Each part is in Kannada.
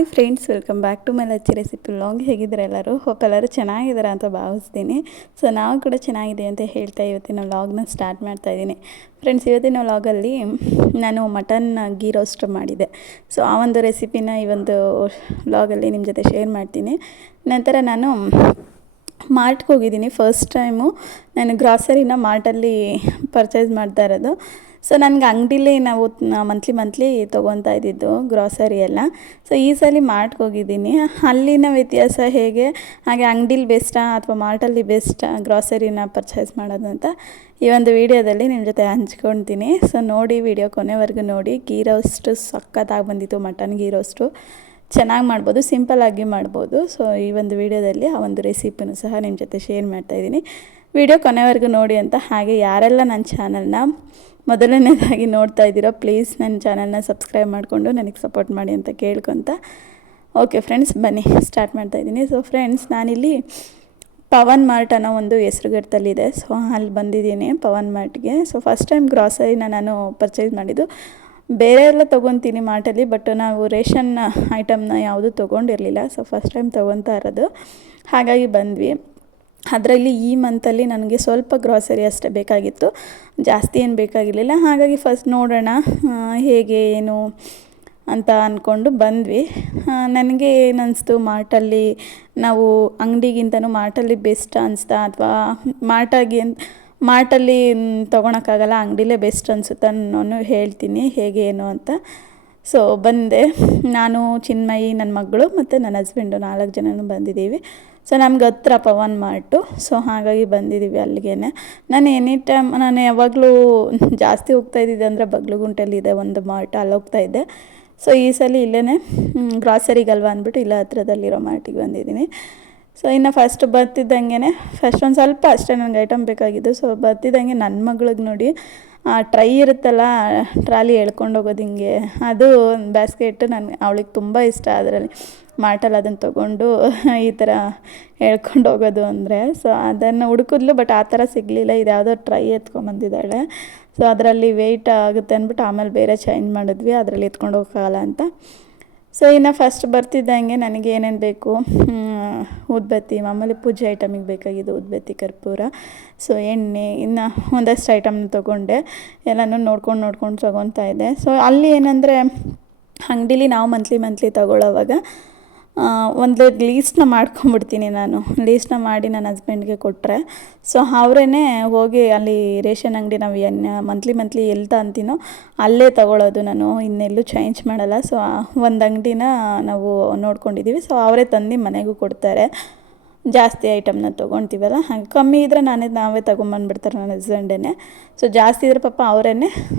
Hi friends, welcome back to my Lacchi recipe long ಹೇಗಿದ್ದಾರೆ ಎಲ್ಲರೂ? ಹೋಪ್ ಎಲ್ಲರೂ ಚೆನ್ನಾಗಿದ್ದಾರೆ ಅಂತ ಭಾವಿಸ್ತೀನಿ. ಸೊ, ನಾವು ಕೂಡ ಚೆನ್ನಾಗಿದೆ ಅಂತ ಹೇಳ್ತಾ ಇವತ್ತಿನ ವ್ಲಾಗ್ನ ಸ್ಟಾರ್ಟ್ ಮಾಡ್ತಾ ಇದ್ದೀನಿ. ಫ್ರೆಂಡ್ಸ್, ಇವತ್ತಿನ ವ್ಲಾಗಲ್ಲಿ ನಾನು ಮಟನ್ ಗೀ ರೋಸ್ಟ್ ಮಾಡಿದೆ. ಸೊ, ಆ ಒಂದು ರೆಸಿಪಿನ ಈ ಒಂದು ವ್ಲಾಗಲ್ಲಿ ನಿಮ್ಮ ಜೊತೆ ಶೇರ್ ಮಾಡ್ತೀನಿ. ನಂತರ ನಾನು ಮಾರ್ಟ್ಗೆ ಹೋಗಿದ್ದೀನಿ ಫಸ್ಟ್ ಟೈಮು ನಾನು ಗ್ರಾಸರಿನ ಮಾರ್ಟಲ್ಲಿ ಪರ್ಚೇಸ್ ಮಾಡ್ತಾ ಇರೋದು. ಸೊ ನನಗೆ ಅಂಗಡಿಲೇ ನಾವು ಮಂತ್ಲಿ ಮಂತ್ಲಿ ತೊಗೊತಾ ಇದ್ದಿದ್ದು ಗ್ರಾಸರಿ ಎಲ್ಲ. ಸೊ ಈ ಸಲ ಮಾರ್ಟ್ಗೆ ಹೋಗಿದ್ದೀನಿ. ಅಲ್ಲಿನ ವ್ಯತ್ಯಾಸ ಹೇಗೆ? ಹಾಗೆ ಅಂಗಡಿಲಿ ಬೆಸ್ಟಾ ಅಥವಾ ಮಾರ್ಟಲ್ಲಿ ಬೆಸ್ಟಾ ಗ್ರಾಸರಿನ ಪರ್ಚೇಸ್ ಮಾಡೋದು ಅಂತ ಈ ಒಂದು ವಿಡಿಯೋದಲ್ಲಿ ನಿಮ್ಮ ಜೊತೆ ಹಂಚ್ಕೊಳ್ತೀನಿ. ಸೊ ನೋಡಿ ವಿಡಿಯೋ ಕೊನೆವರೆಗೂ ನೋಡಿ. ಗೀ ರೋಸ್ಟು ಸಕ್ಕತ್ತಾಗಿ ಬಂದಿತ್ತು ಮಟನ್ ಗೀ ರೋಸ್ಟು ಚೆನ್ನಾಗಿ ಮಾಡ್ಬೋದು ಸಿಂಪಲ್ಲಾಗಿ ಮಾಡ್ಬೋದು. ಸೊ ಈ ಒಂದು ವಿಡಿಯೋದಲ್ಲಿ ಆ ಒಂದು ರೆಸಿಪಿನೂ ಸಹ ನಿಮ್ಮ ಜೊತೆ ಶೇರ್ ಮಾಡ್ತಾಯಿದ್ದೀನಿ ವಿಡಿಯೋ ಕೊನೆವರೆಗೂ ನೋಡಿ ಅಂತ. ಹಾಗೆ ಯಾರೆಲ್ಲ ನನ್ನ ಚಾನಲ್ನ ಮೊದಲನೇದಾಗಿ ನೋಡ್ತಾ ಇದ್ದೀರೋ ಪ್ಲೀಸ್ ನನ್ನ ಚಾನಲ್ನ ಸಬ್ಸ್ಕ್ರೈಬ್ ಮಾಡಿಕೊಂಡು ನನಗೆ ಸಪೋರ್ಟ್ ಮಾಡಿ ಅಂತ ಕೇಳ್ಕೊತ. ಓಕೆ ಫ್ರೆಂಡ್ಸ್ ಬನ್ನಿ. ಸ್ಟಾರ್ಟ್ ಮಾಡ್ತಾಯಿದ್ದೀನಿ ಸೊ ಫ್ರೆಂಡ್ಸ್ ನಾನಿಲ್ಲಿ ಪವನ್ ಮಾರ್ಟ್ ಅನ್ನೋ ಒಂದು ಹೆಸರುಗಟ್ಟದಲ್ಲಿದೆ. ಸೊ ಅಲ್ಲಿ ಬಂದಿದ್ದೀನಿ ಪವನ್ ಮಾರ್ಟ್ಗೆ. ಸೊ ಫಸ್ಟ್ ಟೈಮ್ ಗ್ರಾಸರಿನ ನಾನು ಪರ್ಚೇಸ್ ಮಾಡಿದ್ದು ಬೇರೆ ಎಲ್ಲ ತೊಗೊತೀನಿ ಮಾರ್ಟಲ್ಲಿ ಬಟ್ ನಾವು ರೇಷನ್ ಐಟಮ್ನ ಯಾವುದೂ ತೊಗೊಂಡಿರಲಿಲ್ಲ. ಸೊ ಫಸ್ಟ್ ಟೈಮ್ ತೊಗೊತಾ ಇರೋದು. ಹಾಗಾಗಿ ಬಂದ್ವಿ. ಅದರಲ್ಲಿ ಈ ಮಂತಲ್ಲಿ ನನಗೆ ಸ್ವಲ್ಪ ಗ್ರಾಸರಿ ಅಷ್ಟೇ ಬೇಕಾಗಿತ್ತು. ಜಾಸ್ತಿ ಏನು ಬೇಕಾಗಿರಲಿಲ್ಲ. ಹಾಗಾಗಿ ಫಸ್ಟ್ ನೋಡೋಣ ಹೇಗೆ, ಏನು ಅಂತ ಅಂದ್ಕೊಂಡು ಬಂದ್ವಿ. ನನಗೆ ಏನನ್ನಿಸ್ತು ಮಾರ್ಟಲ್ಲಿ ನಾವು ಅಂಗಡಿಗಿಂತನೂ ಮಾರ್ಟಲ್ಲಿ ಬೆಸ್ಟ್ ಅನಿಸ್ತಾ, ಅಥವಾ ಮಾರ್ಟಾಗಿ ಮಾರ್ಟಲ್ಲಿ ತೊಗೊಳಕ್ಕಾಗಲ್ಲ, ಅಂಗಡಿಲೇ ಬೆಸ್ಟ್ ಅನಿಸುತ್ತೆ ನಾನು ಹೇಳ್ತೀನಿ, ಹೇಗೆ ಏನು ಅಂತ. ಸೊ ಬಂದೆ. ನಾನು ಚಿನ್ಮಯಿ ನನ್ನ ಮಗಳು ಮತ್ತು ನನ್ನ ಹಸ್ಬೆಂಡು ನಾಲ್ಕು ಜನನೂ ಬಂದಿದ್ದೀವಿ. ಸೊ ನಮ್ಗೆ ಹತ್ರ ಪವನ್ ಮಾರ್ಟು. ಸೊ ಹಾಗಾಗಿ ಬಂದಿದ್ದೀವಿ ಅಲ್ಲಿಗೆ ನಾನು ಎನಿ ಟೈಮ್, ನಾನು ಯಾವಾಗಲೂ ಜಾಸ್ತಿ ಹೋಗ್ತಾ ಇದ್ದಿದ್ದೆ ಅಂದರೆ ಬಗ್ಲುಗುಂಟೆಲ್ಲಿದೆ ಒಂದು ಮಾರ್ಟ್, ಅಲ್ಲಿ ಹೋಗ್ತಾ ಇದ್ದೆ. ಸೊ ಈ ಸಲ ಇಲ್ಲೇ ಗ್ರಾಸರಿಗಲ್ವಾ ಅಂದ್ಬಿಟ್ಟು ಇಲ್ಲ ಹತ್ರದಲ್ಲಿರೋ ಮಾರ್ಟಿಗೆ ಬಂದಿದ್ದೀನಿ. ಸೊ ಇನ್ನು ಫಸ್ಟ್ ಬರ್ತಿದ್ದಂಗೆ ಫಸ್ಟ್ ಒಂದು ಸ್ವಲ್ಪ ಅಷ್ಟೇ ನನಗೆ ಐಟಮ್ ಬೇಕಾಗಿದ್ದು. ಸೊ ಬರ್ತಿದ್ದಂಗೆ ನನ್ನ ಮಗಳಿಗೆ ನೋಡಿ, ಆ ಟ್ರೈ ಇರುತ್ತಲ್ಲ, ಟ್ರಾಲಿ ಎಳ್ಕೊಂಡು ಹೋಗೋದು ಹಿಂಗೆ. ಅದು ಬ್ಯಾಸ್ಕೆಟ್ ನನಗೆ ಅವಳಿಗೆ ತುಂಬ ಇಷ್ಟ ಅದರಲ್ಲಿ. ಮಾರ್ಟಲ್ಲಿ ಅದನ್ನು ತೊಗೊಂಡು ಈ ಥರ ಎಳ್ಕೊಂಡು ಹೋಗೋದು ಅಂದರೆ. ಸೊ ಅದನ್ನು ಹುಡುಕಿದ್ಲು ಬಟ್ ಆ ಥರ ಸಿಗಲಿಲ್ಲ. ಇದು ಯಾವುದೋ ಟ್ರೈ ಎತ್ಕೊಂಬಂದಿದ್ದಾಳೆ ಸೊ ಅದರಲ್ಲಿ ವೆಯ್ಟ್ ಆಗುತ್ತೆ ಅಂದ್ಬಿಟ್ಟು ಆಮೇಲೆ ಬೇರೆ ಚೇಂಜ್ ಮಾಡಿದ್ವಿ. ಅದರಲ್ಲಿ ಎತ್ಕೊಂಡು ಹೋಗೋಕ್ಕಾಗಲ್ಲ ಅಂತ. ಸೊ ಇನ್ನು ಫಸ್ಟ್ ಬರ್ತಿದ್ದಂಗೆ ನನಗೆ ಏನೇನು ಬೇಕು? ಉದ್ಬತ್ತಿ, ಮಾಮೂಲಿ ಪೂಜೆ ಐಟಮಿಗೆ ಬೇಕಾಗಿದ್ದು ಉದ್ಬತ್ತಿ, ಕರ್ಪೂರ. ಸೊ ಎಣ್ಣೆ, ಇನ್ನು ಒಂದಷ್ಟು ಐಟಮ್ ತೊಗೊಂಡೆ. ಎಲ್ಲನೂ ನೋಡ್ಕೊಂಡು ನೋಡ್ಕೊಂಡು ತೊಗೊತಾ ಇದ್ದೆ. ಸೊ ಅಲ್ಲಿ ಏನಂದರೆ, ಅಂಗಡೀಲಿ ನಾವು ಮಂತ್ಲಿ ಮಂತ್ಲಿ ತಗೊಳ್ಳೋವಾಗ ಒಂದು ಲೀಸ್ಟ್ನ ಮಾಡ್ಕೊಂಬಿಡ್ತೀನಿ ನಾನು. ಲೀಸ್ಟ್ನ ಮಾಡಿ ನನ್ನ ಹಸ್ಬೆಂಡ್ಗೆ ಕೊಟ್ಟರೆ ಸೊ ಅವರೇ ಹೋಗಿ ಅಲ್ಲಿ ರೇಷನ್ ಅಂಗಡಿ ನಾವು ಏನು ಮಂತ್ಲಿ ಮಂತ್ಲಿ ಎಲ್ಲಿ ಅಂತೀನೋ, ಅಲ್ಲೇ ತಗೊಳ್ಳೋದು ನಾನು. ಇನ್ನೆಲ್ಲೂ ಚೇಂಜ್ ಮಾಡಲ್ಲ. ಸೊ ಒಂದು ಅಂಗಡಿನ ನಾವು ನೋಡ್ಕೊಂಡಿದ್ದೀವಿ ಸೊ ಅವರೇ ತಂದು ಮನೆಗೂ ಕೊಡ್ತಾರೆ. ಜಾಸ್ತಿ ಐಟಮ್ನ ತೊಗೊಳ್ತೀವಲ್ಲ ಹಾಗೆ ಕಮ್ಮಿ ಇದ್ದರೆ ನಾನೇ, ನಾವೇ ತೊಗೊಂಬಂದ್ಬಿಡ್ತಾರೆ ನನ್ನ ಹಸ್ಬೆಂಡೇ ಸೊ ಜಾಸ್ತಿ ಇದ್ದರೆ ಪಾಪ ಅವರೇ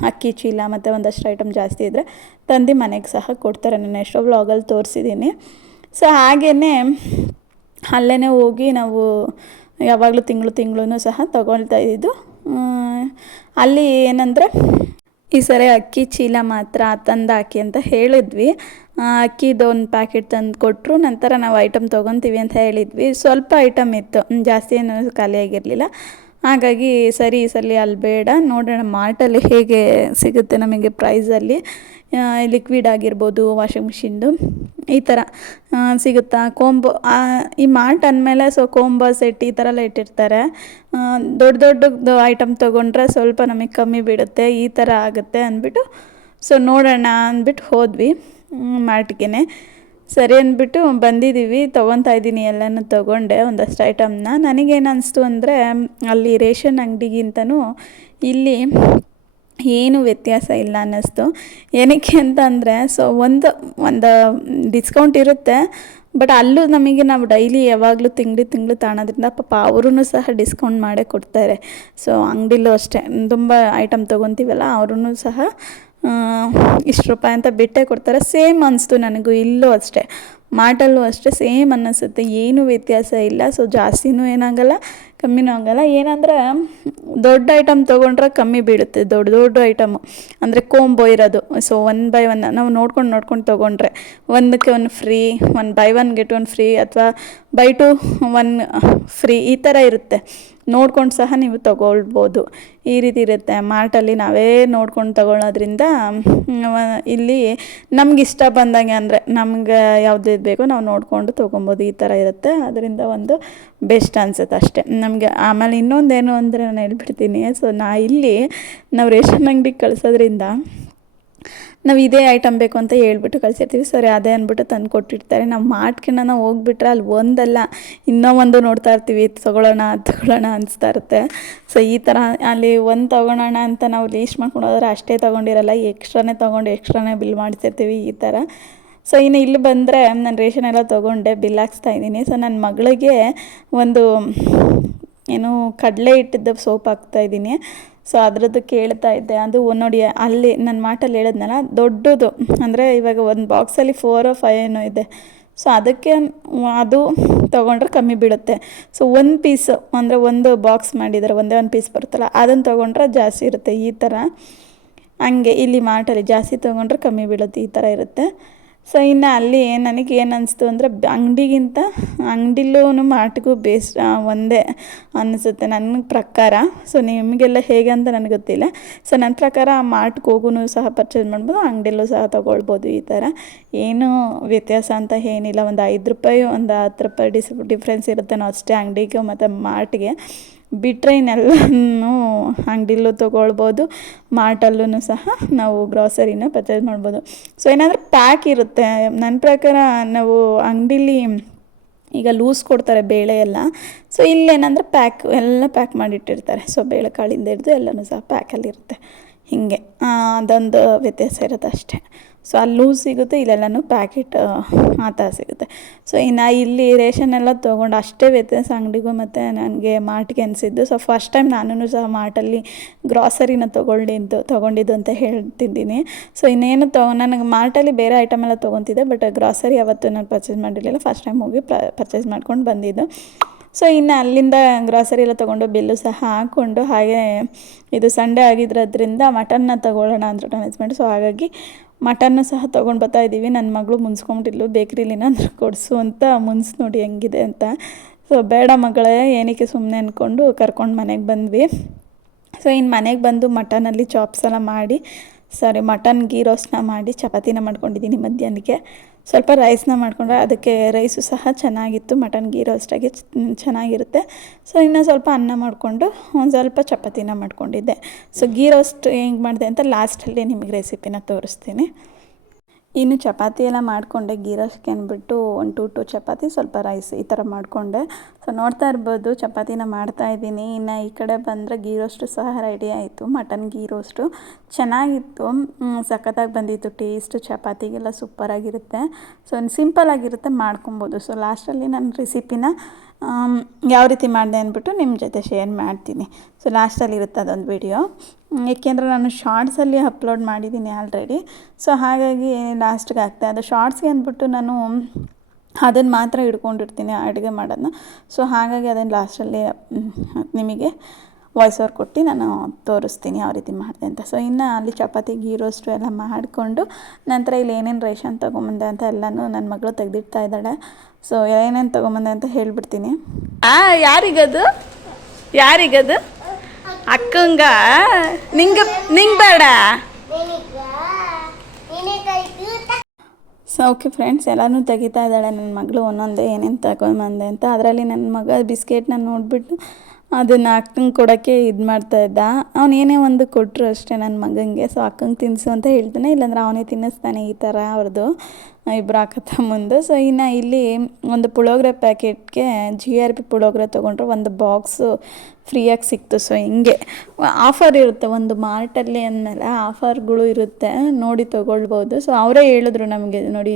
ಅಕ್ಕಿ, ಚೀಲ ಮತ್ತು ಒಂದಷ್ಟು ಐಟಮ್ ಜಾಸ್ತಿ ಇದ್ದರೆ ತಂದು ಮನೆಗೆ ಸಹ ಕೊಡ್ತಾರೆ. ನಾನು ಎಷ್ಟೋ ಬ್ಲಾಗಲ್ಲಿ ತೋರಿಸಿದ್ದೀನಿ ಸೊ ಹಾಗೇ ಅಲ್ಲೇ ಹೋಗಿ ನಾವು ಯಾವಾಗಲೂ ತಿಂಗಳು ತಿಂಗಳೂ ಸಹ ತಗೊಳ್ತಾ ಇದ್ದಿದ್ದು ಅಲ್ಲಿ ಏನಂದರೆ, ಈ ಸರಿ ಅಕ್ಕಿ ಚೀಲ ಮಾತ್ರ ತಂದು ಹಾಕಿ ಅಂತ ಹೇಳಿದ್ವಿ. ಅಕ್ಕಿದು ಒಂದು ಪ್ಯಾಕೆಟ್ ತಂದು ಕೊಟ್ಟರು ನಂತರ ನಾವು ಐಟಮ್ ತೊಗೊತೀವಿ ಅಂತ ಹೇಳಿದ್ವಿ. ಸ್ವಲ್ಪ ಐಟಮ್ ಇತ್ತು, ಜಾಸ್ತಿ ಏನು ಖಾಲಿಯಾಗಿರಲಿಲ್ಲ. ಹಾಗಾಗಿ ಸರಿ ಈ ಸಲ ಅಲ್ಲಿ ಬೇಡ. ನೋಡೋಣ ಮಾರ್ಟಲ್ಲಿ ಹೇಗೆ ಸಿಗುತ್ತೆ ನಮಗೆ ಪ್ರೈಸಲ್ಲಿ ಲಿಕ್ವಿಡ್ ಆಗಿರ್ಬೋದು ವಾಷಿಂಗ್ ಮಿಷಿನ್ದು ಈ ಥರ ಸಿಗುತ್ತಾ? ಕೋಂಬೋ ಈ ಮಾರ್ಟ್ ಅಂದಮೇಲೆ ಸೊ ಕೋಂಬೋ ಸೆಟ್ ಈ ಥರ ಎಲ್ಲ ಇಟ್ಟಿರ್ತಾರೆ. ದೊಡ್ಡ ದೊಡ್ಡದು ಐಟಮ್ ತೊಗೊಂಡ್ರೆ ಸ್ವಲ್ಪ ನಮಗೆ ಕಮ್ಮಿ ಬೀಳುತ್ತೆ ಈ ಥರ ಆಗುತ್ತೆ ಅಂದ್ಬಿಟ್ಟು ಸೊ ನೋಡೋಣ ಅಂದ್ಬಿಟ್ಟು ಹೋದ್ವಿ ಮಾರ್ಟ್ಗೆ ಸರಿ ಅಂದ್ಬಿಟ್ಟು ಬಂದಿದ್ದೀವಿ ತೊಗೊತಾ ಇದ್ದೀನಿ ಎಲ್ಲನೂ ತೊಗೊಂಡೆ ಒಂದಷ್ಟು ಐಟಮ್ನ. ನನಗೇನು ಅನಿಸ್ತು ಅಂದರೆ, ಅಲ್ಲಿ ರೇಷನ್ ಅಂಗಡಿಗಿಂತನೂ ಇಲ್ಲಿ ಏನು ವ್ಯತ್ಯಾಸ ಇಲ್ಲ ಅನ್ನಿಸ್ತು. ಏನಕ್ಕೆ ಅಂತ ಅಂದರೆ, ಸೊ ಒಂದು ಒಂದು ಡಿಸ್ಕೌಂಟ್ ಇರುತ್ತೆ, ಬಟ್ ಅಲ್ಲೂ ನಮಗೆ ನಾವು ಡೈಲಿ ಯಾವಾಗಲೂ ತಿಂಗಳು ತಿಂಗಳು ತಾಣೋದ್ರಿಂದ ಪಾಪ ಅವರೂ ಸಹ ಡಿಸ್ಕೌಂಟ್ ಮಾಡೇ ಕೊಡ್ತಾರೆ. ಸೊ ಅಂಗಡಿಲೂ ಅಷ್ಟೇ, ತುಂಬ ಐಟಮ್ ತೊಗೊತೀವಲ್ಲ ಅವ್ರೂ ಸಹ ಇಷ್ಟು ರೂಪಾಯಿ ಅಂತ ಬಿಟ್ಟೇ ಕೊಡ್ತಾರೆ. ಸೇಮ್ ಅನ್ನಿಸ್ತು ನನಗೂ, ಇಲ್ಲೂ ಅಷ್ಟೇ. ಮಾರ್ಟಲ್ಲೂ ಅಷ್ಟೇ, ಸೇಮ್ ಅನ್ನಿಸುತ್ತೆ. ಏನೂ ವ್ಯತ್ಯಾಸ ಇಲ್ಲ. ಸೊ ಜಾಸ್ತಿನೂ ಏನಾಗಲ್ಲ, ಕಮ್ಮಿನೂ ಆಗಲ್ಲ ಏನಂದ್ರೆ, ದೊಡ್ಡ ಐಟಮ್ ತೊಗೊಂಡ್ರೆ ಕಮ್ಮಿ ಬೀಳುತ್ತೆ. ದೊಡ್ಡ ದೊಡ್ಡ ಐಟಮು ಅಂದರೆ ಕೋಂಬೋ ಇರೋದು. ಸೊ ಒನ್ ಬೈ ಒನ್ ನಾವು ನೋಡ್ಕೊಂಡು ನೋಡ್ಕೊಂಡು ತೊಗೊಂಡ್ರೆ, ಒಂದಕ್ಕೆ ಒಂದು free one buy one get one free ಅಥವಾ ಬೈ ಟು ಒನ್ ಫ್ರೀ ಈ ಥರ ಇರುತ್ತೆ. ನೋಡ್ಕೊಂಡು ಸಹ ನೀವು ತಗೊಳ್ಬೋದು. ಈ ರೀತಿ ಇರುತ್ತೆ. ಮಾರ್ಟಲ್ಲಿ ನಾವೇ ನೋಡ್ಕೊಂಡು ತಗೊಳ್ಳೋದ್ರಿಂದ ಇಲ್ಲಿ ನಮ್ಗೆ ಇಷ್ಟ ಬಂದಂಗೆ ಅಂದರೆ ನಮ್ಗೆ ಯಾವ್ದು ಬೇಕೋ ನಾವು ನೋಡಿಕೊಂಡು ತೊಗೊಬೋದು ಈ ಥರ ಇರುತ್ತೆ. ಅದರಿಂದ ಒಂದು ಬೆಸ್ಟ್ ಅನ್ಸುತ್ತೆ ಅಷ್ಟೇ. ನಮಗೆ ಆಮೇಲೆ ಇನ್ನೊಂದೇನು ಅಂದರೆ ನಾನು ಹೇಳ್ಬಿಡ್ತೀನಿ. ಸೊ ನಾ ಇಲ್ಲಿ, ನಾವು ರೇಷನ್ ಅಂಗಡಿಗೆ ಕಳಿಸೋದ್ರಿಂದ ನಾವು ಇದೇ ಐಟಮ್ ಬೇಕು ಅಂತ ಹೇಳ್ಬಿಟ್ಟು ಕಳಿಸಿರ್ತೀವಿ. ಸರಿ, ಅದೇ ಅಂದ್ಬಿಟ್ಟು ತಂದು ಕೊಟ್ಟಿರ್ತಾರೆ. ನಾವು ಮಾಡ್ಕೊಂಡು ನಾವು ಹೋಗ್ಬಿಟ್ರೆ ಅಲ್ಲಿ ಒಂದಲ್ಲ, ಇನ್ನೂ ಒಂದು ನೋಡ್ತಾ ಇರ್ತೀವಿ. ತೊಗೊಳ್ಳೋಣ ತೊಗೊಳ್ಳೋಣ ಅನಿಸ್ತಾ ಇರುತ್ತೆ. ಸೊ ಈ ಥರ ಅಲ್ಲಿ ಒಂದು ತೊಗೊಳೋಣ ಅಂತ ನಾವು ಲೀಸ್ಟ್ ಮಾಡ್ಕೊಂಡು ಹೋದ್ರೆ ಅಷ್ಟೇ ತೊಗೊಂಡಿರಲ್ಲ. ಎಕ್ಸ್ಟ್ರಾನೇ ತೊಗೊಂಡು ಎಕ್ಸ್ಟ್ರಾನೇ ಬಿಲ್ ಮಾಡಿಸಿರ್ತೀವಿ ಈ ಥರ ಸೊ ಇನ್ನು ಇಲ್ಲಿ ಬಂದರೆ ನಾನು ರೇಷನ್ ಎಲ್ಲ ತೊಗೊಂಡೆ, ಬಿಲ್ ಹಾಕ್ಸ್ತಾ ಇದ್ದೀನಿ. ಸೊ ನನ್ನ ಮಗಳಿಗೆ ಒಂದು, ಏನು ಕಡಲೆ ಹಿಟ್ಟಿದ್ದ ಸೋಪ್ ಹಾಕ್ತಾಯಿದ್ದೀನಿ ಸೊ ಅದರದ್ದು ಕೇಳ್ತಾ ಇದ್ದೆ. ಅದು ನೋಡಿ, ಅಲ್ಲಿ ನನ್ನ ಮಾಟಲ್ಲಿ ಹೇಳಿದ್ನಲ್ಲ, ದೊಡ್ಡದು. ಅಂದರೆ ಇವಾಗ ಒಂದು ಬಾಕ್ಸಲ್ಲಿ ಫೋರೋ ಫೈವ್ ಏನೋ ಇದೆ. ಸೊ ಅದಕ್ಕೆ ಅದು ತೊಗೊಂಡ್ರೆ ಕಮ್ಮಿ ಬೀಳುತ್ತೆ. ಸೊ ಒಂದು ಪೀಸ್ ಅಂದರೆ ಒಂದು ಬಾಕ್ಸ್ ಮಾಡಿದರೆ, ಒಂದೇ ಒಂದು ಪೀಸ್ ಬರುತ್ತಲ್ಲ ಅದನ್ನು ತೊಗೊಂಡ್ರೆ ಜಾಸ್ತಿ ಇರುತ್ತೆ. ಈ ಥರ ಹಂಗೆ ಇಲ್ಲಿ ಮಾಟಲ್ಲಿ ಜಾಸ್ತಿ ತೊಗೊಂಡ್ರೆ ಕಮ್ಮಿ ಬೀಳುತ್ತೆ, ಈ ಥರ ಇರುತ್ತೆ. ಸೊ ಇನ್ನು ಅಲ್ಲಿ ನನಗೆ ಏನು ಅನಿಸ್ತು ಅಂದರೆ ಅಂಗಡಿಗಿಂತ ಅಂಗಡಿಲೂ ಮಾರ್ಟ್ಗೂ ಬೇಸ್ ಒಂದೇ ಅನಿಸುತ್ತೆ ನನ್ನ ಪ್ರಕಾರ. ಸೊ ನಿಮಗೆಲ್ಲ ಹೇಗೆ ಅಂತ ನನಗೆ ಗೊತ್ತಿಲ್ಲ. ಸೊ ನನ್ನ ಪ್ರಕಾರ ಮಾರ್ಟ್ಗೆ ಹೋಗೂ ಸಹ ಪರ್ಚೇಸ್ ಮಾಡ್ಬೋದು, ಅಂಗಡಿಲೂ ಸಹ ತೊಗೊಳ್ಬೋದು ಈ ಥರ ಏನು ವ್ಯತ್ಯಾಸ ಅಂತ ಏನಿಲ್ಲ. ಒಂದು ಐದು ರೂಪಾಯಿ, ಒಂದು ಹತ್ತು ರೂಪಾಯಿ ಡಿಸ್ ಡಿಫ್ರೆನ್ಸ್ ಇರುತ್ತೇನೋ ಅಷ್ಟೇ ಅಂಗಡಿಗೆ ಮತ್ತು ಮಾರ್ಟ್ಗೆ. ಬಿಟ್ಟರೆ ಇನ್ನೆಲ್ಲನೂ ಅಂಗಡಿಲೂ ತೊಗೊಳ್ಬೋದು ಮಾರ್ಟಲ್ಲೂ ಸಹ ನಾವು ಗ್ರಾಸರಿನ ಪರ್ಚೇಸ್ ಮಾಡ್ಬೋದು. ಸೊ ಏನಾದರೂ ಪ್ಯಾಕ್ ಇರುತ್ತೆ. ನನ್ನ ಪ್ರಕಾರ ನಾವು ಅಂಗಡೀಲಿ ಈಗ ಲೂಸ್ ಕೊಡ್ತಾರೆ ಬೇಳೆ ಎಲ್ಲ. ಸೊ ಇಲ್ಲೇನಂದ್ರೆ ಪ್ಯಾಕ್ ಎಲ್ಲ ಪ್ಯಾಕ್ ಮಾಡಿಟ್ಟಿರ್ತಾರೆ. ಸೊ ಬೇಳೆಕಾಳಿಂದ ಹಿಡಿದು ಎಲ್ಲನೂ ಸಹ ಪ್ಯಾಕಲ್ಲಿರುತ್ತೆ ಹೀಗೆ ಅದೊಂದು ವ್ಯತ್ಯಾಸ ಇರುತ್ತೆ ಅಷ್ಟೇ. ಸೊ ಅಲ್ಲಿ ಲೂಸ್ ಸಿಗುತ್ತೆ, ಇಲ್ಲೆಲ್ಲನೂ ಪ್ಯಾಕೆಟ್ ಆ ಥರ ಸಿಗುತ್ತೆ. ಸೊ ಇನ್ನು ಇಲ್ಲಿ ರೇಷನ್ ಎಲ್ಲ ತೊಗೊಂಡು ಅಷ್ಟೇ ವ್ಯತ್ಯಾಸ ಅಂಗಡಿಗೂ ಮತ್ತು ನನಗೆ ಮಾರ್ಟ್ಗೆ ಅನಿಸಿದ್ದು. ಸೊ ಫಸ್ಟ್ ಟೈಮ್ ನಾನು ಸಹ ಮಾರ್ಟಲ್ಲಿ ಗ್ರಾಸರಿನ ತೊಗೊಂಡಿದ್ದು ತೊಗೊಂಡಿದ್ದು ಅಂತ ಹೇಳ್ತಿದ್ದೀನಿ. ಸೊ ಇನ್ನೇನು ತೊ ನನಗೆ ಮಾರ್ಟಲ್ಲಿ ಬೇರೆ ಐಟಮ್ ಎಲ್ಲ ತೊಗೊತಿದ್ದೆ ಬಟ್ ಗ್ರಾಸರಿ ಅವತ್ತು ನಾನು ಪರ್ಚೇಸ್ ಮಾಡಿರಲಿಲ್ಲ. ಫಸ್ಟ್ ಟೈಮ್ ಹೋಗಿ ಪರ್ಚೇಸ್ ಮಾಡ್ಕೊಂಡು ಬಂದಿದ್ದು. ಸೊ ಇನ್ನು ಅಲ್ಲಿಂದ ಗ್ರಾಸರಿ ಎಲ್ಲ ತೊಗೊಂಡು ಬಿಲ್ಲು ಸಹ ಹಾಕ್ಕೊಂಡು, ಹಾಗೆ ಇದು ಸಂಡೇ ಆಗಿದ್ರದ್ರಿಂದ ಮಟನ್ನ ತೊಗೊಳ್ಳೋಣ ಅಂದರು ಮ್ಯಾನೇಜ್ಮೆಂಟ್ ಸೊ ಹಾಗಾಗಿ ಮಟನ್ನು ಸಹ ತೊಗೊಂಡು ಬರ್ತಾ ಇದ್ದೀವಿ. ನನ್ನ ಮಗಳು ಮುನ್ಸ್ಕೊಂಬಿಟ್ಟಿದ್ಲು. ಬೇಕ್ರಿಲಿ ಏನಾದರೂ ಕೊಡಿಸು ಅಂತ ಮುನ್ಸ್ ನೋಡಿ ಹೆಂಗಿದೆ ಅಂತ. ಸೊ ಬೇಡ ಮಗಳೇ, ಏನಕ್ಕೆ ಸುಮ್ಮನೆ ಅಂದ್ಕೊಂಡು ಕರ್ಕೊಂಡು ಮನೆಗೆ ಬಂದ್ವಿ. ಸೊ ಇನ್ನು ಮನೆಗೆ ಬಂದು ಮಟನಲ್ಲಿ ಚಾಪ್ಸ್ ಎಲ್ಲ ಮಾಡಿ ಸಾರಿ ಮಟನ್ ಗೀ ರೋಸ್ಟ್ನ ಮಾಡಿ ಚಪಾತಿನ ಮಾಡ್ಕೊಂಡಿದ್ದೀನಿ ಮಧ್ಯಾಹ್ನಕ್ಕೆ. ಸ್ವಲ್ಪ ರೈಸ್ನ ಮಾಡಿಕೊಂಡ್ರೆ ಅದಕ್ಕೆ ರೈಸು ಸಹ ಚೆನ್ನಾಗಿತ್ತು ಮಟನ್ ಗೀ ರೋಸ್ಟಾಗಿ ಚೆನ್ನಾಗಿರುತ್ತೆ. ಸೊ ಇನ್ನು ಸ್ವಲ್ಪ ಅನ್ನ ಮಾಡಿಕೊಂಡು ಒಂದು ಸ್ವಲ್ಪ ಚಪಾತಿನ ಮಾಡ್ಕೊಂಡಿದ್ದೆ. ಸೊ ಗೀ ರೋಸ್ಟ್ ಹೆಂಗೆ ಮಾಡಿದೆ ಅಂತ ಲಾಸ್ಟಲ್ಲಿ ನಿಮಗೆ ರೆಸಿಪಿನ ತೋರಿಸ್ತೀನಿ. ಇನ್ನು ಚಪಾತಿ ಎಲ್ಲ ಮಾಡಿಕೊಂಡೆ ಗೀರಸ್ಗೆ ಅಂದ್ಬಿಟ್ಟು ಒಂದು ಟು ಟು ಚಪಾತಿ, ಸ್ವಲ್ಪ ರೈಸ್ ಈ ಥರ ಮಾಡಿಕೊಂಡೆ. ಸೊ ನೋಡ್ತಾ ಇರ್ಬೋದು, ಚಪಾತಿನ ಮಾಡ್ತಾ ಇದ್ದೀನಿ. ಇನ್ನು ಈ ಕಡೆ ಬಂದರೆ ಗೀ ರೋಸ್ಟು ಸಹ ರೆಡಿ ಆಯಿತು ಮಟನ್ ಗೀ ರೋಸ್ಟು ಚೆನ್ನಾಗಿತ್ತು. ಸಖತ್ತಾಗಿ ಬಂದಿತ್ತು ಟೇಸ್ಟು ಚಪಾತಿಗೆಲ್ಲ ಸೂಪರಾಗಿರುತ್ತೆ ಸೊ ಸಿಂಪಲಾಗಿರುತ್ತೆ ಮಾಡ್ಕೊಬೋದು. ಸೊ ಲಾಸ್ಟಲ್ಲಿ ನನ್ನ ರೆಸಿಪಿನ ಯಾವ ರೀತಿ ಮಾಡಿದೆ ಅಂದ್ಬಿಟ್ಟು ನಿಮ್ಮ ಜೊತೆ ಶೇರ್ ಮಾಡ್ತೀನಿ. ಸೊ ಲಾಸ್ಟಲ್ಲಿ ಇರುತ್ತೆ ಅದೊಂದು ವಿಡಿಯೋ ಏಕೆಂದರೆ ನಾನು ಶಾರ್ಟ್ಸಲ್ಲಿ ಅಪ್ಲೋಡ್ ಮಾಡಿದ್ದೀನಿ ಆಲ್ರೆಡಿ ಸೊ ಹಾಗಾಗಿ ಲಾಸ್ಟ್ಗೆ ಆಗ್ತಾ ಅದು ಶಾರ್ಟ್ಸ್ಗೆ ಅಂದ್ಬಿಟ್ಟು ನಾನು ಅದನ್ನು ಮಾತ್ರ ಹಿಡ್ಕೊಂಡಿರ್ತೀನಿ, ಅಡುಗೆ ಮಾಡೋದನ್ನ ಸೊ ಹಾಗಾಗಿ ಅದನ್ನು ಲಾಸ್ಟಲ್ಲಿ ನಿಮಗೆ ವಾಯ್ಸ್ ಓವರ್ ಕೊಟ್ಟು ನಾನು ತೋರಿಸ್ತೀನಿ ಯಾವ ರೀತಿ ಮಾಡಿದೆ ಅಂತ. ಸೊ ಇನ್ನು ಅಲ್ಲಿ ಚಪಾತಿ ಗೀ ರೋಸ್ಟು ಎಲ್ಲ ಮಾಡಿಕೊಂಡು ನಂತರ ಇಲ್ಲಿ ಏನೇನು ರೇಷನ್ ತೊಗೊಂಬಂದೆ ಅಂತ ಎಲ್ಲನೂ ನನ್ನ ಮಗಳು ತೆಗೆದಿಡ್ತಾ ಇದ್ದಾಳೆ. ಸೊ ಏನೇನು ತೊಗೊಂಬಂದೆ ಅಂತ ಹೇಳಿಬಿಡ್ತೀನಿ. ಆ ಯಾರಿಗದು? ಯಾರಿಗದು? ಅಕ್ಕಂಗ? ನಿಂಗೆ ನಿಂಗೆ ಬೇಡ? ಸೊ ಓಕೆ ಫ್ರೆಂಡ್ಸ್ ಎಲ್ಲನೂ ತೆಗಿತಾ ಇದ್ದಾಳೆ ನನ್ನ ಮಗಳು ಒಂದೊಂದೇ ಏನೇನು ತಗೊಂಬಂದೆ ಅಂತ. ಅದರಲ್ಲಿ ನನ್ನ ಮಗ ಬಿಸ್ಕೆಟ್ನ ನೋಡಿಬಿಟ್ಟು ಅದನ್ನು ಅಕ್ಕಂಗೆ ಕೊಡೋಕ್ಕೆ ಇದು ಮಾಡ್ತಾ ಇದ್ದ. ಏನೇ ಒಂದು ಕೊಟ್ಟರು ಅಷ್ಟೇ ನನ್ನ ಮಗನಿಗೆ ಸೊ ಅಕ್ಕಂಗೆ ತಿನ್ನಿಸು ಅಂತ ಹೇಳ್ತಾನೆ. ಇಲ್ಲಾಂದ್ರೆ ಅವನೇ ತಿನ್ನಿಸ್ತಾನೆ ಈ ಥರ ಅವ್ರದ್ದು ಇಬ್ಬರು ಅಕ್ಕ ಮುಂದೆ ಸೊ ಇನ್ನು ಇಲ್ಲಿ ಒಂದು ಪುಳೋಗ್ರೆ ಪ್ಯಾಕೆಟ್ಗೆ ಜಿ ಆರ್ ಪಿ ಪುಳೋಗ್ರೆ ತೊಗೊಂಡ್ರೆ. ಒಂದು ಬಾಕ್ಸು ಫ್ರೀಯಾಗಿ ಸಿಕ್ತು. ಸೊ ಹಿಂಗೆ ಆಫರ್ ಇರುತ್ತೆ. ಒಂದು ಮಾರ್ಟಲ್ಲಿ ಅಂದಮೇಲೆ ಆಫರ್ಗಳು ಇರುತ್ತೆ. ನೋಡಿ ತೊಗೊಳ್ಬೋದು. ಸೊ ಅವರೇ ಹೇಳಿದ್ರು ನಮಗೆ, ನೋಡಿ,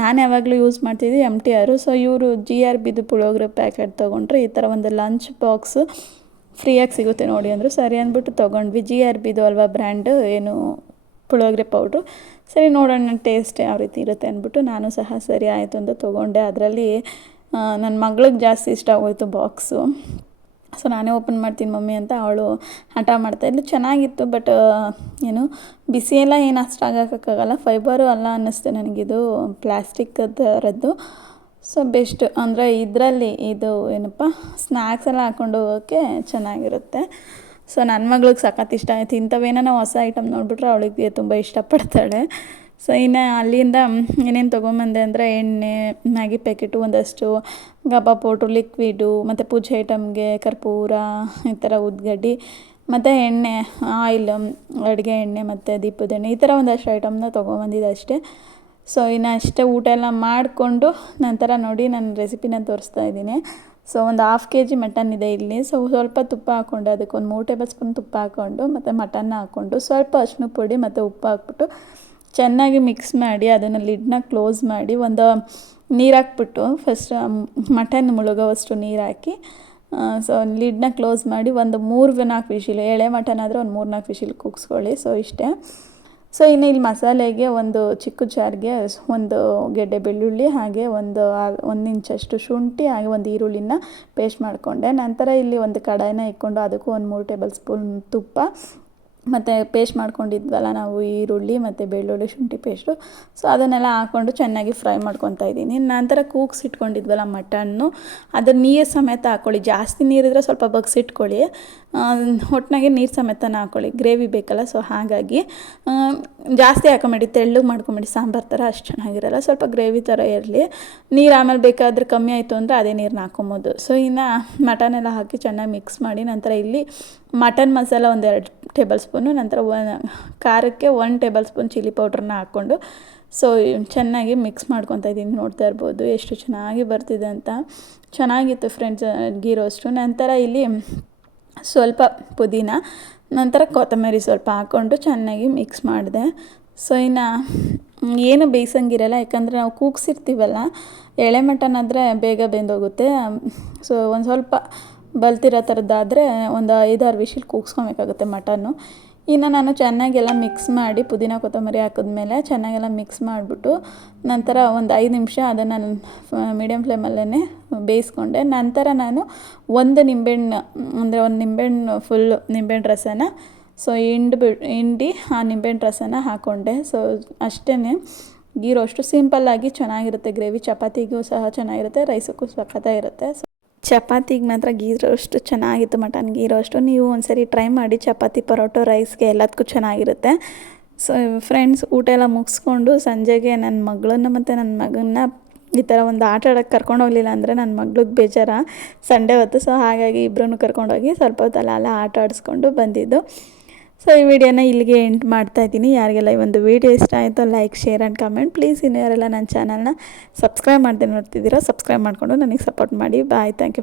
ನಾನು ಯಾವಾಗಲೂ ಯೂಸ್ ಮಾಡ್ತಿದ್ದೆ ಎಂ ಟಿ ಆರು ಸೊ ಇವರು ಜಿ ಆರ್ ಬಿದು ಪುಳೋಗ್ರೆ ಪ್ಯಾಕೆಟ್ ತೊಗೊಂಡ್ರೆ. ಈ ಥರ ಒಂದು ಲಂಚ್ ಬಾಕ್ಸು ಫ್ರೀಯಾಗಿ ಸಿಗುತ್ತೆ ನೋಡಿ ಅಂದರು. ಸರಿ ಅಂದ್ಬಿಟ್ಟು ತೊಗೊಂಡ್ವಿ. ಜಿ ಆರ್ ಬಿದು ಅಲ್ವಾ ಬ್ರ್ಯಾಂಡು ಏನು? ಪುಳೋಗ್ರೆ ಪೌಡ್ರು. ಸರಿ ನೋಡೋಣ ಟೇಸ್ಟ್ ಯಾವ ರೀತಿ ಇರುತ್ತೆ ಅಂದ್ಬಿಟ್ಟು ನಾನು ಸಹ ಸರಿ ಆಯಿತು ಅಂತ ತೊಗೊಂಡೆ. ಅದರಲ್ಲಿ ನನ್ನ ಮಗಳಿಗೆ ಜಾಸ್ತಿ ಇಷ್ಟ ಆಗೋಯ್ತು ಬಾಕ್ಸು. ಸೊ ನಾನೇ ಓಪನ್ ಮಾಡ್ತೀನಿ ಮಮ್ಮಿ ಅಂತ ಅವಳು ಹಠ ಮಾಡ್ತಾಯಿದ್ಲು ಚೆನ್ನಾಗಿತ್ತು ಬಟ್ ಏನು, ಬಿಸಿ ಎಲ್ಲ ಏನು ಅಷ್ಟು ಆಗೋಕ್ಕಾಗಲ್ಲ ಫೈಬರು ಅಲ್ಲ ಅನ್ನಿಸ್ತು ನನಗಿದು ಪ್ಲಾಸ್ಟಿಕ್ ಥರದ್ದು ಸೊ ಬೆಸ್ಟ್ ಅಂದರೆ ಇದರಲ್ಲಿ ಇದು ಏನಪ್ಪ ಸ್ನ್ಯಾಕ್ಸ್ ಎಲ್ಲ ಹಾಕ್ಕೊಂಡು ಹೋಗೋಕ್ಕೆ ಚೆನ್ನಾಗಿರುತ್ತೆ. ಸೊ ನನ್ನ ಮಗ್ಳಿಗೆ ಸಖತ್ ಇಷ್ಟ ಆಯ್ತು. ಇಂಥವೇನೋ ಹೊಸ ಐಟಮ್ ನೋಡಿಬಿಟ್ರೆ ಅವಳಿಗೆ ತುಂಬ ಇಷ್ಟಪಡ್ತಾಳೆ. ಸೊ ಇನ್ನು ಅಲ್ಲಿಂದ ಏನೇನು ತೊಗೊಂಬಂದೆ ಅಂದರೆ ಎಣ್ಣೆ, ಮ್ಯಾಗಿ ಪ್ಯಾಕೆಟು ಒಂದಷ್ಟು ಗಬ್ಬಾ ಪೌಡ್ರು ಲಿಕ್ವಿಡು ಮತ್ತು ಪೂಜೆ ಐಟಮ್ಗೆ ಕರ್ಪೂರ, ಈ ಥರ ಉದ್ಗಡ್ಡಿ, ಮತ್ತು ಎಣ್ಣೆ ಆಯಿಲ್ ಅಡುಗೆ ಎಣ್ಣೆ ಮತ್ತು ದೀಪದ ಎಣ್ಣೆ, ಈ ಥರ ಒಂದಷ್ಟು ಐಟಮ್ನ ತೊಗೊಂಬಂದಿದ್ದೆ ಅಷ್ಟೇ. ಸೊ ಇನ್ನು ಅಷ್ಟೇ ಊಟ ಎಲ್ಲ ಮಾಡಿಕೊಂಡು ನಂತರ ನೋಡಿ ನಾನು ರೆಸಿಪಿನ ತೋರಿಸ್ತಾ ಇದ್ದೀನಿ. ಸೊ ಒಂದು ಹಾಫ್ ಕೆ ಜಿ ಮಟನ್ ಇದೆ ಇಲ್ಲಿ. ಸೊ ಸ್ವಲ್ಪ ತುಪ್ಪ ಹಾಕ್ಕೊಂಡು ಅದಕ್ಕೆ ಒಂದು ಮೂರು ಟೇಬಲ್ ಸ್ಪೂನ್ ತುಪ್ಪ ಹಾಕ್ಕೊಂಡು ಮತ್ತು ಮಟನ್ನ ಹಾಕ್ಕೊಂಡು ಸ್ವಲ್ಪ ಅರಿಶಿನ ಪುಡಿ ಮತ್ತು ಉಪ್ಪು ಹಾಕ್ಬಿಟ್ಟು ಚೆನ್ನಾಗಿ ಮಿಕ್ಸ್ ಮಾಡಿ ಅದನ್ನು ಲಿಡ್ನ ಕ್ಲೋಸ್ ಮಾಡಿ ಒಂದು ನೀರು ಹಾಕ್ಬಿಟ್ಟು ಫಸ್ಟ್ ಮಟನ್ ಮುಳುಗೋವಷ್ಟು ನೀರು ಹಾಕಿ ಸೊ ಲಿಡ್ನ ಕ್ಲೋಸ್ ಮಾಡಿ ಒಂದು ಮೂರು ನಾಲ್ಕು ವಿಶಿಲ್ ಎಳೆ ಮಟನ್ ಆದರೆ ಒಂದು ಮೂರು ನಾಲ್ಕು ವಿಶಿಲ್ ಕೂಗಿಸ್ಕೊಳ್ಳಿ. ಸೊ ಇಷ್ಟೇ. ಸೊ ಇನ್ನು ಇಲ್ಲಿ ಮಸಾಲೆಗೆ ಒಂದು ಚಿಕ್ಕ ಜಾರ್ಗೆ ಒಂದು ಗೆಡ್ಡೆ ಬೆಳ್ಳುಳ್ಳಿ, ಹಾಗೆ ಒಂದು ಒಂದು ಇಂಚಷ್ಟು ಶುಂಠಿ, ಹಾಗೆ ಒಂದು ಈರುಳ್ಳಿನ ಪೇಸ್ಟ್ ಮಾಡಿಕೊಂಡೆ. ನಂತರ ಇಲ್ಲಿ ಒಂದು ಕಡಾಯಿನ ಇಕ್ಕೊಂಡು ಅದಕ್ಕೂ ಒಂದು ಮೂರು ಟೇಬಲ್ ಸ್ಪೂನ್ ತುಪ್ಪ. ಮತ್ತು ಪೇಸ್ಟ್ ಮಾಡ್ಕೊಂಡಿದ್ವಲ್ಲ ನಾವು ಈರುಳ್ಳಿ ಮತ್ತು ಬೆಳ್ಳುಳ್ಳಿ ಶುಂಠಿ ಪೇಸ್ಟು ಸೊ ಅದನ್ನೆಲ್ಲ ಹಾಕ್ಕೊಂಡು ಚೆನ್ನಾಗಿ ಫ್ರೈ ಮಾಡ್ಕೊತಾ ಇದ್ದೀನಿ. ನಂತರ ಕೂಗ್ಸಿಟ್ಕೊಂಡಿದ್ವಲ್ಲ ಮಟನ್ನು ಅದರ ನೀರು ಸಮೇತ ಹಾಕ್ಕೊಳ್ಳಿ ಜಾಸ್ತಿ ನೀರಿದ್ರೆ ಸ್ವಲ್ಪ ಬಗ್ಸಿಟ್ಕೊಳ್ಳಿ. ಒಟ್ಟಿನಾಗೆ ನೀರು ಸಮೇತನ ಹಾಕ್ಕೊಳ್ಳಿ ಗ್ರೇವಿ ಬೇಕಲ್ಲ ಸೊ ಹಾಗಾಗಿ ಜಾಸ್ತಿ ಹಾಕೊಂಬಿಡಿ. ತೆಳ್ಳಗೆ ಮಾಡ್ಕೊಂಬಿಡಿ. ಸಾಂಬಾರು ಥರ ಅಷ್ಟು ಚೆನ್ನಾಗಿರಲ್ಲ. ಸ್ವಲ್ಪ ಗ್ರೇವಿ ಥರ ಇರಲಿ. ನೀರು ಆಮೇಲೆ ಬೇಕಾದರೆ ಕಮ್ಮಿ ಆಯಿತು ಅಂದರೆ ಅದೇ ನೀರನ್ನ ಹಾಕೊಬೋದು. ಸೊ ಇನ್ನು ಮಟನೆಲ್ಲ ಹಾಕಿ ಚೆನ್ನಾಗಿ ಮಿಕ್ಸ್ ಮಾಡಿ ನಂತರ ಇಲ್ಲಿ ಮಟನ್ ಮಸಾಲ ಒಂದೆರಡು ಟೇಬಲ್ ಸ್ಪೂನು, ನಂತರ ಒನ್ ಖಾರಕ್ಕೆ ಒನ್ ಟೇಬಲ್ ಸ್ಪೂನ್ ಚಿಲ್ಲಿ ಪೌಡ್ರನ್ನ ಹಾಕ್ಕೊಂಡು ಸೊ ಚೆನ್ನಾಗಿ ಮಿಕ್ಸ್ ಮಾಡ್ಕೊತಾ ಇದ್ದೀನಿ, ನೋಡ್ತಾ ಇರ್ಬೋದು ಎಷ್ಟು ಚೆನ್ನಾಗಿ ಬರ್ತಿದೆ ಅಂತ. ಚೆನ್ನಾಗಿತ್ತು ಫ್ರೆಂಡ್ಸ್ ಗೀ ರೋಸ್ಟು ನಂತರ ಇಲ್ಲಿ ಸ್ವಲ್ಪ ಪುದೀನ, ನಂತರ ಕೊತ್ತಂಬರಿ ಸ್ವಲ್ಪ ಹಾಕ್ಕೊಂಡು ಚೆನ್ನಾಗಿ ಮಿಕ್ಸ್ ಮಾಡಿದೆ. ಸೊ ಇನ್ನು ಏನು ಬೇಯಿಸಂಗಿರಲ್ಲ, ಯಾಕಂದರೆ ನಾವು ಕೂಗ್ಸಿರ್ತೀವಲ್ಲ, ಎಳೆ ಮಟನ್ ಆದರೆ ಬೇಗ ಬೆಂದೋಗುತ್ತೆ. ಸೊ ಒಂದು ಸ್ವಲ್ಪ ಬಲ್ತಿರೋ ಥರದ್ದಾದರೆ ಒಂದು ಐದಾರು ವಿಶಿಲ್ ಕೂಗ್ಸ್ಕೊಬೇಕಾಗುತ್ತೆ ಮಟನ್ನು. ಇನ್ನು ನಾನು ಚೆನ್ನಾಗೆಲ್ಲ ಮಿಕ್ಸ್ ಮಾಡಿ ಪುದೀನ, ಕೊತ್ತಂಬರಿ ಹಾಕಿದ್ಮೇಲೆ ಚೆನ್ನಾಗೆಲ್ಲ ಮಿಕ್ಸ್ ಮಾಡಿಬಿಟ್ಟು ನಂತರ ಒಂದು ಐದು ನಿಮಿಷ ಅದನ್ನು ಮೀಡಿಯಮ್ ಫ್ಲೇಮಲ್ಲೇ ಬೇಯಿಸ್ಕೊಂಡೆ. ನಂತರ ನಾನು ಒಂದು ನಿಂಬೆಹಣ್ಣು, ಅಂದರೆ ಒಂದು ನಿಂಬೆಹಣ್ಣು ಫುಲ್ಲು ನಿಂಬೆಹಣ್ಣು ರಸನ ಸೊ ಹಿಂಡಿ ಬಿ, ಹಿಂಡಿ ಆ ನಿಂಬೆಹಣ್ಣು ರಸನ ಹಾಕ್ಕೊಂಡೆ ಸೊ ಅಷ್ಟೇ ಗೀರೋ ಅಷ್ಟು ಸಿಂಪಲ್ಲಾಗಿ ಚೆನ್ನಾಗಿರುತ್ತೆ. ಗ್ರೇವಿ ಚಪಾತಿಗೂ ಸಹ ಚೆನ್ನಾಗಿರುತ್ತೆ ರೈಸಕ್ಕೂ ಸಖತ್ತಾಗಿರುತ್ತೆ. ಸೊ ಚಪಾತಿಗೆ ಮಾತ್ರ ಗೀ ರೋಸ್ಟ್ ಚೆನ್ನಾಗಿತ್ತು, ಮಟನ್ ಗೀ ರೋಸ್ಟು ನೀವು ಒಂದ್ಸರಿ ಟ್ರೈ ಮಾಡಿ ಚಪಾತಿ ಪರೋಟೊ ರೈಸ್ಗೆ ಎಲ್ಲದಕ್ಕೂ ಚೆನ್ನಾಗಿರುತ್ತೆ. ಸೊ ಫ್ರೆಂಡ್ಸ್ ಊಟ ಎಲ್ಲ ಮುಗಿಸ್ಕೊಂಡು ಸಂಜೆಗೆ ನನ್ನ ಮಗಳನ್ನ ಮತ್ತು ನನ್ನ ಮಗನ್ನ ಈ ಥರ ಒಂದು ಆಟ ಆಡೋಕ್ಕೆ ಕರ್ಕೊಂಡು ಹೋಗಲಿಲ್ಲ ಅಂದರೆ ನನ್ನ ಮಗ್ಳಿಗೆ ಬೇಜಾರ. ಸಂಡೇ ಹೊತ್ತು ಸೊ ಹಾಗಾಗಿ ಇಬ್ಬರನ್ನು ಕರ್ಕೊಂಡೋಗಿ ಸ್ವಲ್ಪ ಹೊತ್ತಲ್ಲ ಆಟ ಆಡಿಸ್ಕೊಂಡು ಬಂದಿದ್ದು. ಸೊ ಈ ವಿಡಿಯೋನ ಇಲ್ಲಿಗೆ ಎಂಟ್ ಮಾಡ್ತಾ ಇದ್ದೀನಿ. ಯಾರಿಗೆಲ್ಲ ಈ ಒಂದು ವಿಡಿಯೋ ಇಷ್ಟ ಆಯಿತು like share and comment please ಇನ್ನು ಯಾರೆಲ್ಲ ನನ್ನ ಚಾನಲ್ನ ಸಬ್ಸ್ಕ್ರೈಬ್ ಮಾಡದೆ ನೋಡ್ತಿದ್ದೀರಾ ಸಬ್ಸ್ಕ್ರೈಬ್ ಮಾಡಿಕೊಂಡು ನನಗೆ ಸಪೋರ್ಟ್ ಮಾಡಿ. Bye thank you